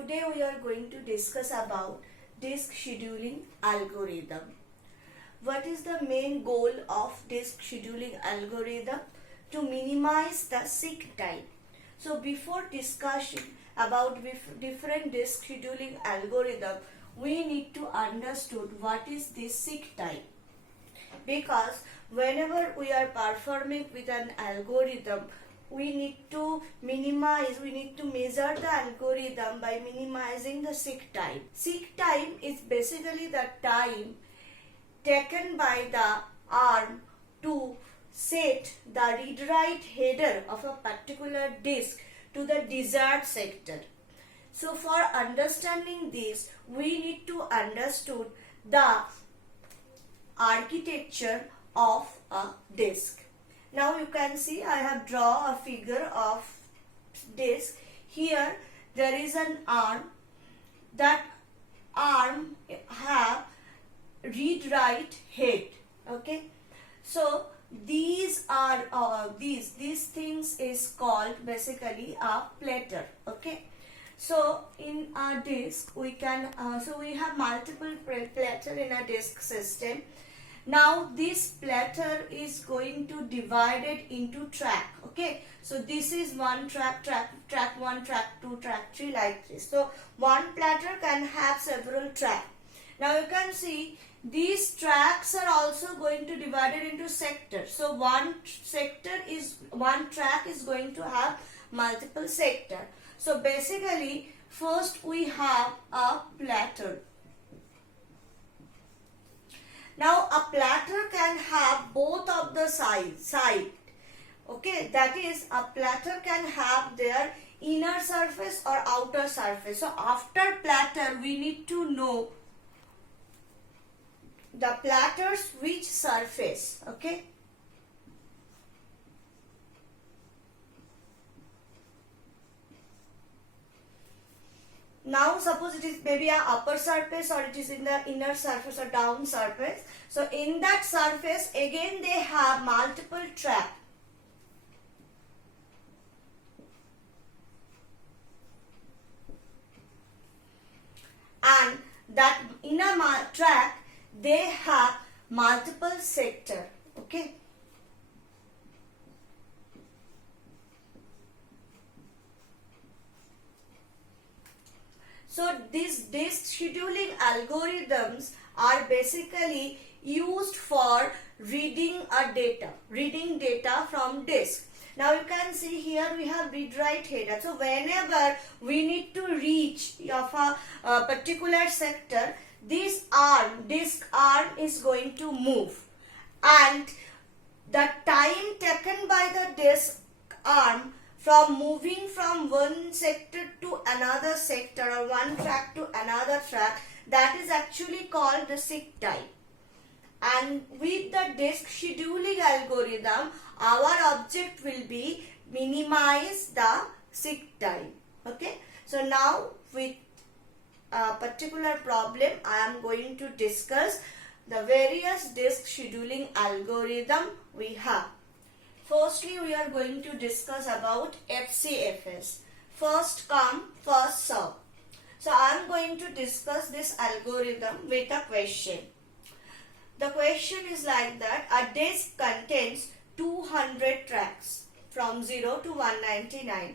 today we are going to discuss about disk scheduling algorithm. What is the main goal of disk scheduling algorithm? To minimize the seek time. So before discussion about different disk scheduling algorithm, we need to understand what is this seek time. Because whenever we are performing with an algorithm, we need to measure the algorithm by minimizing the seek time. Seek time is basically the time taken by the ARM to set the read-write header of a particular disk to the desired sector. So for understanding this, we need to understand the architecture of a disk. Now you can see I have drawn a figure of disk. Here there is an ARM. That ARM have read-write head. Okay. So these are these things is called basically a platter. Okay. So in our disk we can so we have multiple platter in a disk system. Now this platter is going to divide it into track. Okay, so this is one track 1, track 2, track 3, like this. So one platter can have several tracks. Now you can see these tracks are also going to divide it into sectors. So one track is going to have multiple sectors. So basically first we have a platter. Now a platter can have both of the side. Okay, that is a platter can have their inner surface or outer surface. So after platter we need to know the platter's which surface. Okay. Now suppose it is maybe a upper surface or it is in the inner surface or down surface. So in that surface again they have multiple tracks. And that inner track they have multiple sector. Okay. So these disk scheduling algorithms are basically used for reading data from disk. Now you can see here we have read-write header. So whenever we need to reach of a particular sector, this disk arm is going to move, and the time taken by the disk arm from moving from one sector to another sector or one track to another track, that is actually called the seek time. And with the disk scheduling algorithm, our object will be minimize the seek time. Okay. So now with a particular problem, I am going to discuss the various disk scheduling algorithm we have. Firstly, we are going to discuss about FCFS. First come, first serve. So I am going to discuss this algorithm with a question. The question is like that: a disk contains 200 tracks from 0 to 199.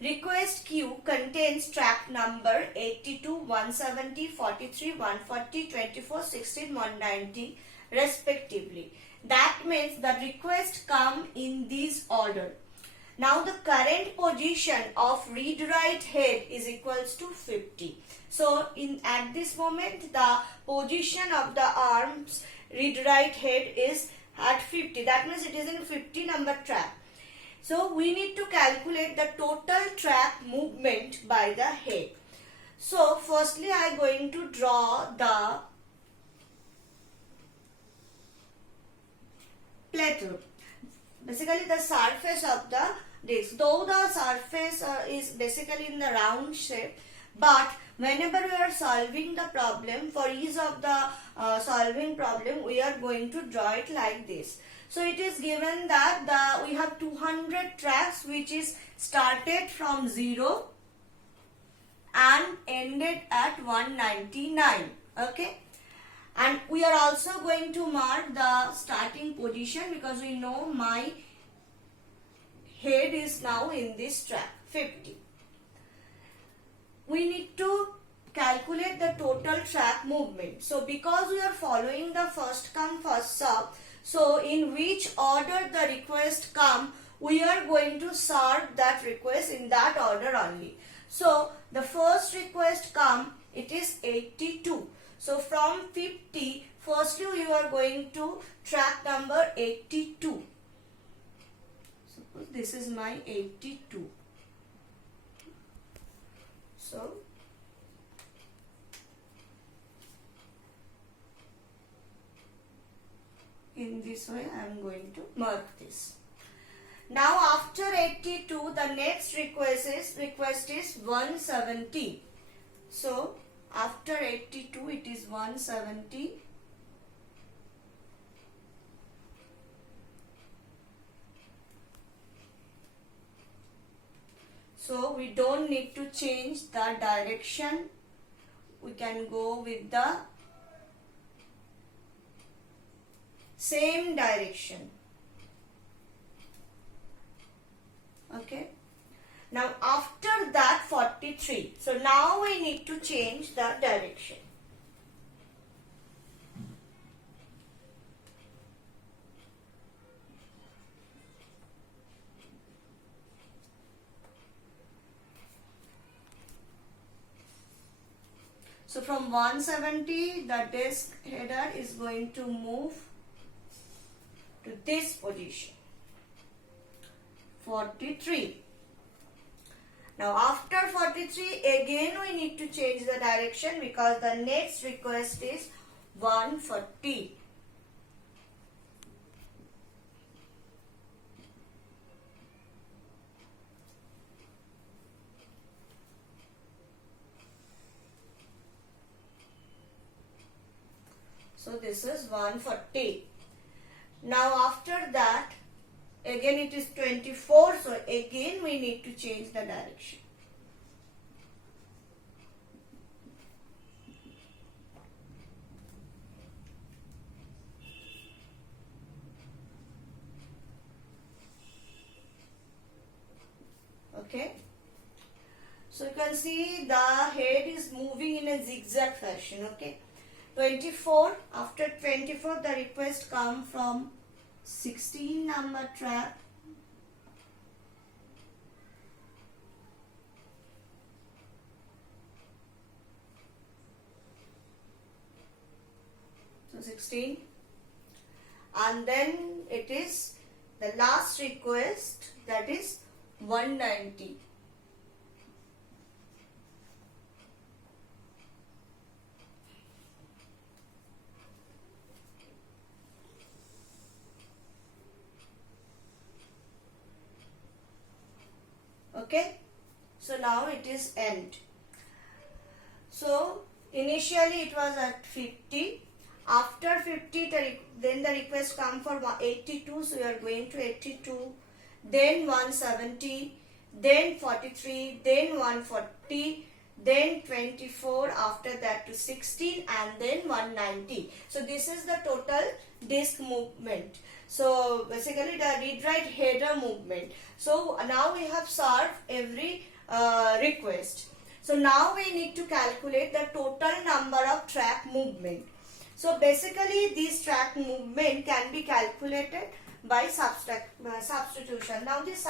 Request queue contains track number 82, 170, 43, 140, 24, 16, 190 respectively. That means the request come in this order. Now the current position of read-write head is equals to 50. So at this moment the position of the ARM's read-write head is at 50. That means it is in 50 number track. So we need to calculate the total track movement by the head. So firstly I am going to draw the platter. Basically the surface of the disk. Though the surface is basically in the round shape, but whenever we are solving the problem, for ease of the solving problem, we are going to draw it like this. So it is given that we have 200 tracks which is started from 0 and ended at 199. Okay, and we are also going to mark the starting position because we know my head is now in this track 50. We need to calculate the total track movement. So because we are following the first come first serve, so in which order the request come, we are going to serve that request in that order only. So the first request come, it is 82. So from 50, firstly you are going to track number 82. Suppose this is my 82. So in this way I am going to mark this. Now after 82, the next request is 170. So after 82 it is 170. So we don't need to change the direction. We can go with the same direction. Okay. Now after that 43. So now we need to change the direction. So from 170, the disk header is going to move to this position, 43. Now after 43, again we need to change the direction because the next request is 140. So this is 140. Now after that, again it is 24. So again we need to change the direction. Okay. So you can see the head is moving in a zigzag fashion. Okay. 24, after 24 the request come from 16 number track. So 16, and then it is the last request, that is 190. Okay, so now it is end. So initially it was at 50. After 50, then the request come for 82. So we are going to 82, then 170, then 43, then 140, then 24, after that to 16, and then 190. So this is the total disk movement. So basically the read-write header movement. So now we have solved every request. So now we need to calculate the total number of track movement. So basically this track movement can be calculated by substitution. Now this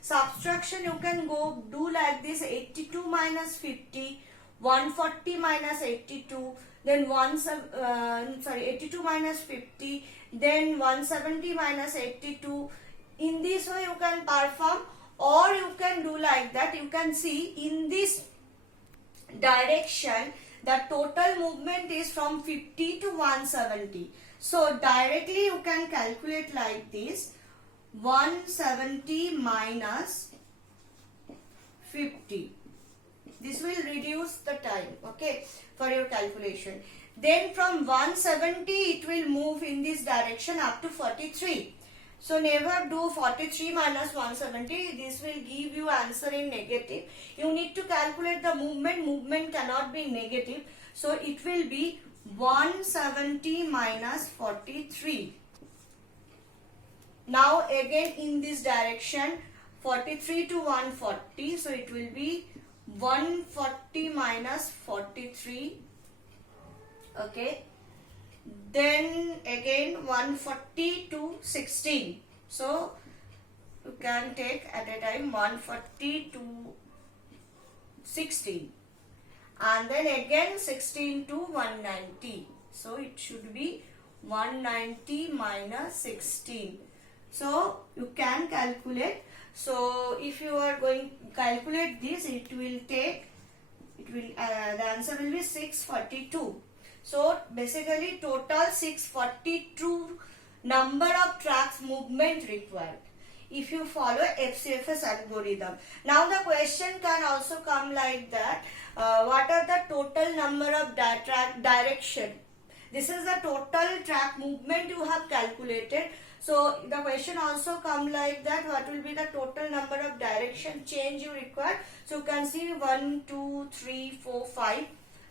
subtraction you can go do like this: 82 minus 50, 140 minus 82, then 82 minus 50, then 170 minus 82. In this way you can perform, or you can do like that. You can see in this direction the total movement is from 50 to 170. So directly you can calculate like this: 170 minus 50. This will reduce the time, okay, for your calculation. Then from 170 it will move in this direction up to 43. So never do 43 minus 170. This will give you answer in negative. You need to calculate the movement cannot be negative, so it will be 170 minus 43. Now again in this direction 43 to 140, so it will be 140 minus 43. Okay, then again 140 to 16, so you can take at a time 140 to 16, and then again 16 to 190, so it should be 190 minus 16. So you can calculate. So if you are going to calculate this, it will take, the answer will be 642. So basically total 642 number of tracks movement required if you follow FCFS algorithm. Now the question can also come like that, what are the total number of track direction? This is the total track movement you have calculated. So the question also come like that, what will be the total number of direction change you require? So you can see 1, 2, 3, 4, 5.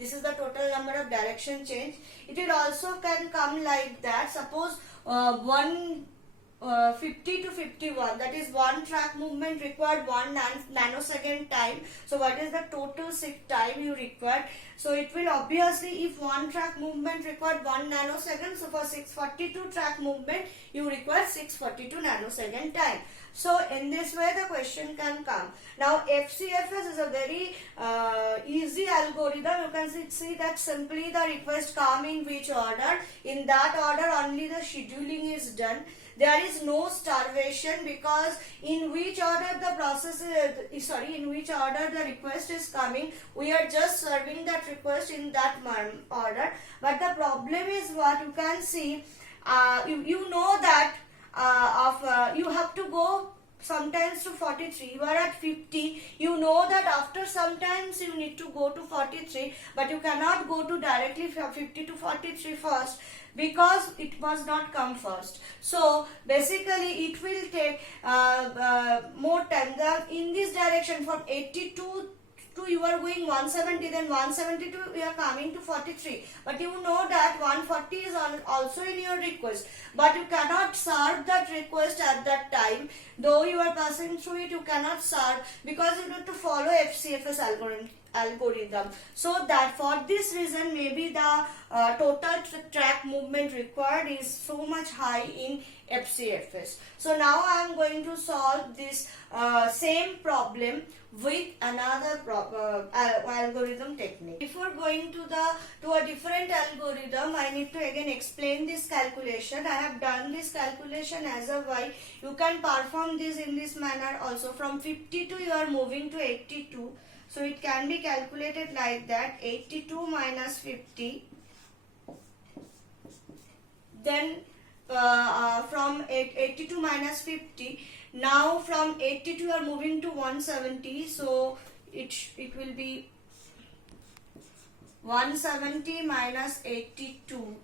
This is the total number of direction change. It will also can come like that. Suppose 50 to 51, that is one track movement required 1 nanosecond time. So what is the total shift time you required? So it will obviously, if one track movement required 1 nanosecond, so for 642 track movement you require 642 nanosecond time. So in this way the question can come. Now FCFS is a very easy algorithm. You can see that simply the request come in which order. In that order only the scheduling is done. There is no starvation, because in which order the process is, in which order the request is coming, we are just serving that request in that order. But the problem is what you can see, you know that you have to go sometimes to 43, you are at 50, you know that after sometimes you need to go to 43, but you cannot go to directly from 50 to 43 first, because it must not come first. So basically it will take more time. In this direction from 82 to you are going 170, then 172 you are coming to 43, but you know that 140 is also in your request, but you cannot serve that request at that time. Though you are passing through it, you cannot serve, because you need to follow FCFS algorithm. So that for this reason maybe the total track movement required is so much high in FCFS. So now I am going to solve this same problem with another algorithm technique. Before going to a different algorithm, I need to again explain this calculation. I have done this calculation as a y. You can perform this in this manner also. From 52 you are moving to 82. So it can be calculated like that, 82 minus 50. Then from 82 minus 50, now from 82 you are moving to 170, so it will be 170 minus 82.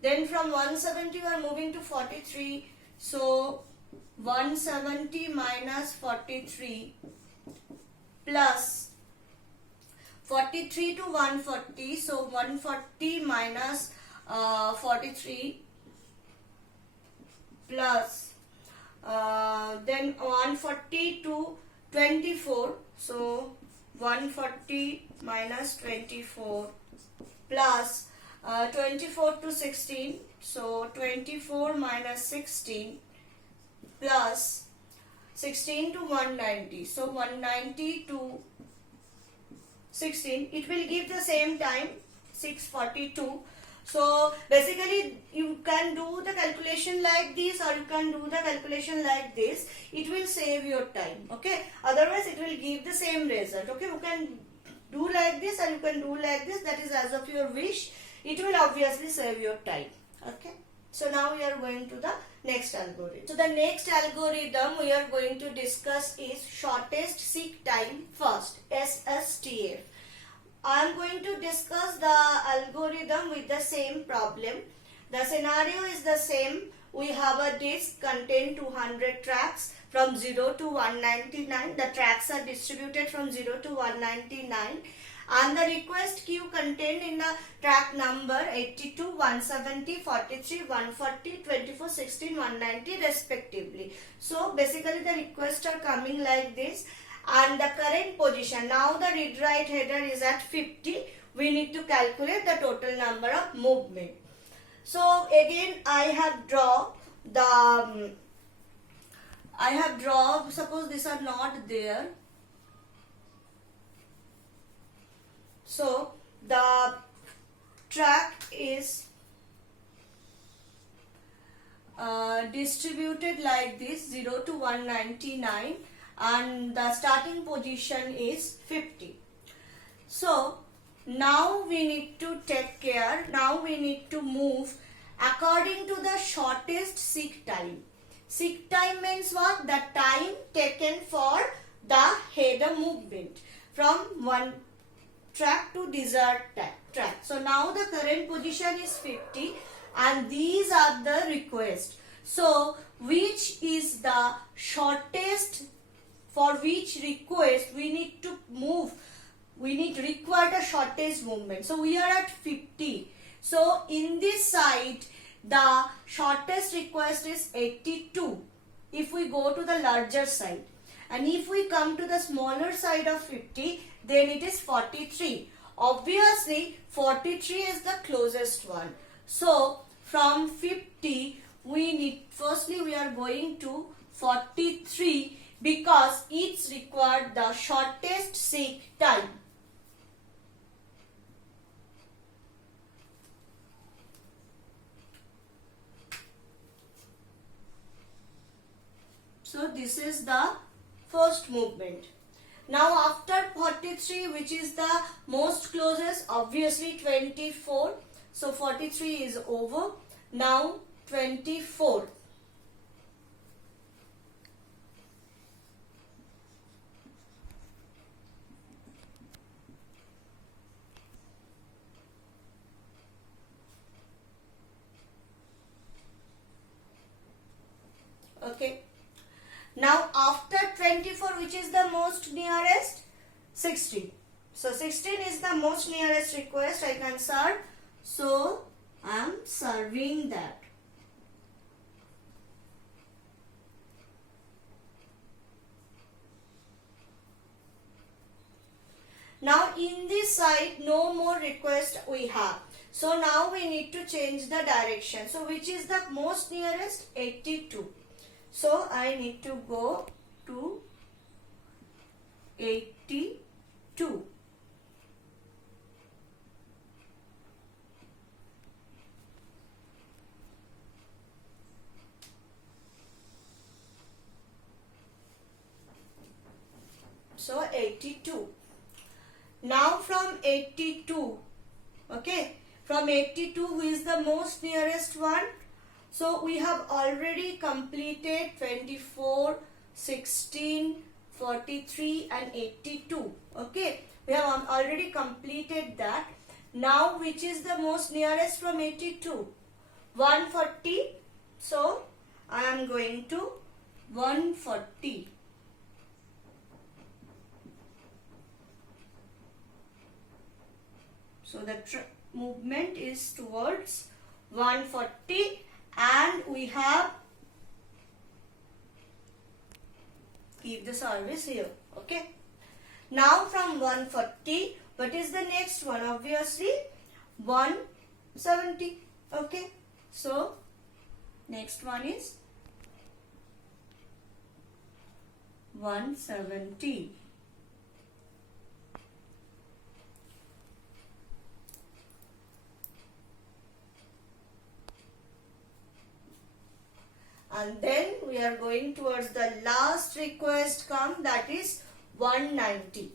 Then from 170 you are moving to 43, so 170 minus 43 plus 43 to 140, so 140 minus 43 plus then 140 to 24, so 140 minus 24 plus 24 to 16, so 24 minus 16 plus 16 to 190, so 190 to 16, it will give the same time 642. So basically you can do the calculation like this, or you can do the calculation like this. It will save your time, okay? Otherwise it will give the same result, okay? You can do like this or you can do like this, that is as of your wish. It will obviously save your time, okay? So now we are going to the next algorithm. So the next algorithm we are going to discuss is shortest seek time first, SSTF. I am going to discuss the algorithm with the same problem. The scenario is the same. We have a disk contain 200 tracks. from 0 to 199. The tracks are distributed from 0 to 199. And the request queue contained in the track number 82, 170, 43, 140, 24, 16, 190 respectively. So basically the requests are coming like this, and the current position, now the read write header is at 50. We need to calculate the total number of movement. So again I have drawn suppose these are not there. So the track is distributed like this, 0 to 199, and the starting position is 50. So now we need to take care, now we need to move according to the shortest seek time. Seek time means what? The time taken for the header movement from one track to desired track. So now the current position is 50 and these are the requests. So which is the shortest, for which request we need to move, we need to require the shortest movement. So we are at 50. So in this side the shortest request is 82 if we go to the larger side, and if we come to the smaller side of 50 then it is 43. Obviously 43 is the closest one. So from 50 we need, firstly we are going to 43 because it's required the shortest seek time. So this is the first movement. Now after 43, which is the most closest, obviously 24. So 43 is over. Now 24. Okay. Now after 24, which is the most nearest? 16. So 16 is the most nearest request I can serve. So I am serving that. Now in this side no more request we have. So now we need to change the direction. So which is the most nearest? 82. So I need to go to 82. So 82. Now from 82, okay, from 82 who is the most nearest one? So we have already completed 24, 16, 43 and 82. Okay, we have already completed that. Now which is the most nearest from 82? 140. So I am going to 140. So the movement is towards 140. And we have keep the service here. Okay. Now from 140, what is the next one? Obviously 170. Okay. So next one is 170. And then we are going towards the last request come, that is 190.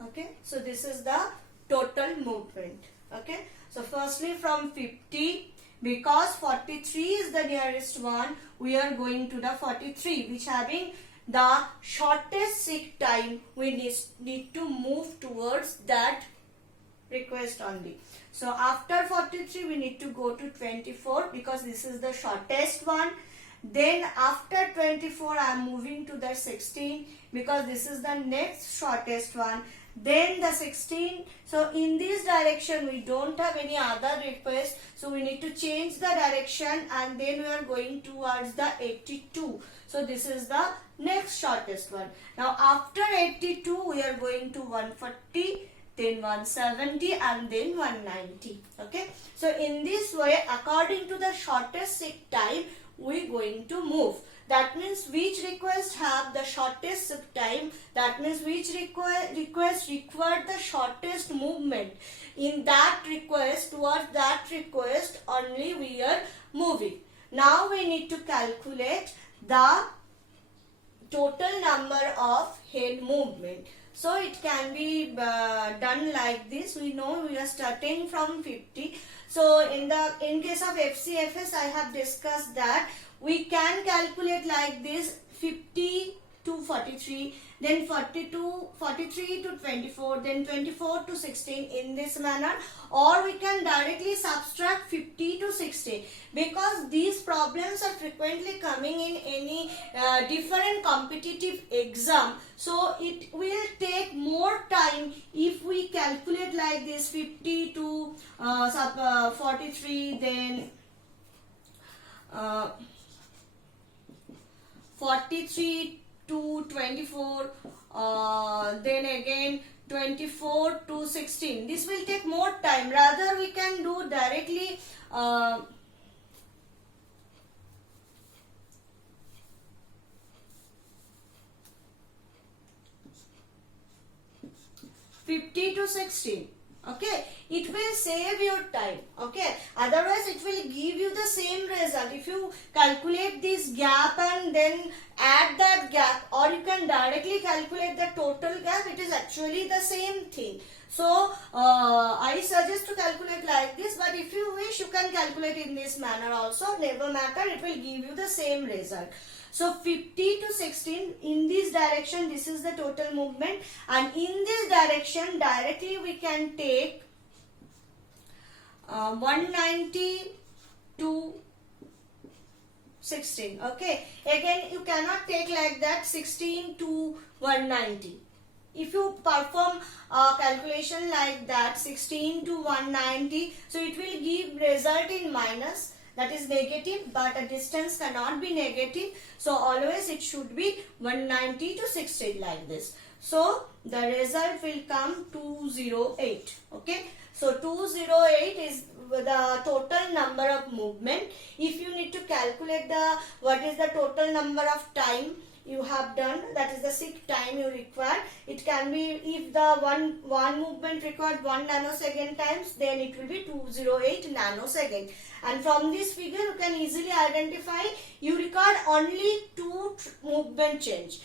Okay, so this is the total movement. Okay, so firstly from 50, because 43 is the nearest one, we are going to the 43, which having the shortest sick time, we need to move towards that request only. So after 43 we need to go to 24 because this is the shortest one. Then after 24 I am moving to the 16 because this is the next shortest one. Then the 16. So in this direction we don't have any other request, so we need to change the direction and then we are going towards the 82. So this is the next shortest one. Now after 82 we are going to 140, then 170 and then 190. Okay, so in this way, according to the shortest sick time, we going to move. That means which request have the shortest sick time, that means which request require the shortest movement. In that request, towards that request only we are moving. Now we need to calculate the total number of head movement. So it can be done like this. We know we are starting from 50. So in case of FCFS, I have discussed that we can calculate like this: 50 to 43, then 43 to 24, then 24 to 16 in this manner, or we can directly subtract 50 to 16 because these problems are frequently coming in any different competitive exam. So it will take more time if we calculate like this: 50 to 43, then 43 to 24, then again 24 to 16. This will take more time. Rather we can do directly 50 to 16. Okay, it will save your time. Okay, otherwise it will give you the same result. If you calculate this gap and then add that gap, or you can directly calculate the total gap, it is actually the same thing. So I suggest to calculate like this, but if you wish you can calculate in this manner also, never matter, it will give you the same result. So 50 to 16, in this direction this is the total movement, and in this direction directly we can take 190 to 16. Okay, again you cannot take like that 16 to 190. If you perform a calculation like that 16 to 190, so it will give result in minus, that is negative, but a distance cannot be negative, so always it should be 190 to 16 like this. So the result will come 208. Okay, so 208 is the total number of movement. If you need to calculate what is the total number of time you have done, that is the sick time you require, it can be, if the one movement required 1 nanosecond times, then it will be 208 nanosecond. And from this figure you can easily identify you require only 2 movement change.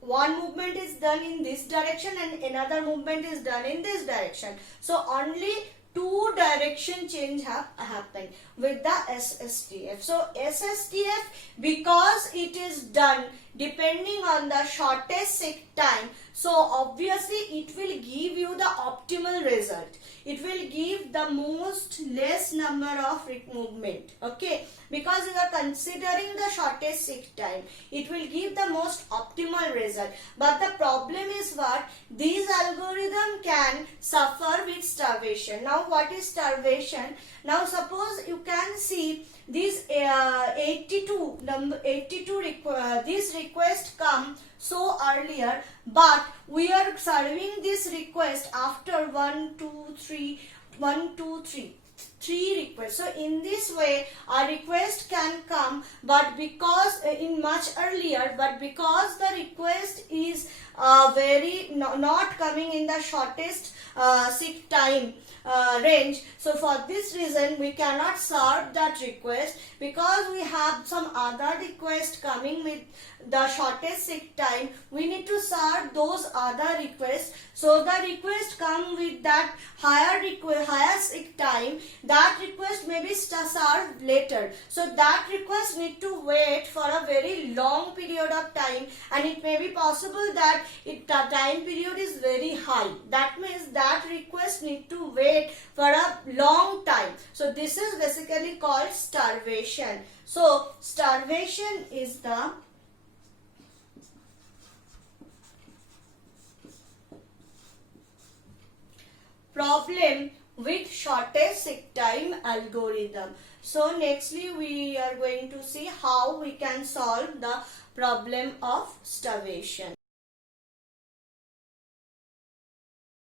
One movement is done in this direction and another movement is done in this direction. So only 2 direction change have happened with the SSTF. So SSTF, because it is done depending on the shortest sick time, so obviously it will give you the optimal result. It will give the most less number of movement. Okay, because you are considering the shortest sick time, it will give the most optimal result. But the problem is what? These algorithm can suffer with starvation. Now what is starvation? Now suppose you can see this 82 this request come so earlier, but we are serving this request after 1 2 3 3 requests. So in this way a request can come, but because in much earlier, but because the request is not coming in the shortest sick time range, so for this reason we cannot serve that request, because we have some other request coming with the shortest sick time. We need to serve those other requests. So the request come with that higher sick time, that request may be served later. So that request need to wait for a very long period of time, and it may be possible that the time period is very high. That means that request need to wait for a long time. So this is basically called starvation. So starvation is the problem with shortest sick time algorithm. So nextly we are going to see how we can solve the problem of starvation.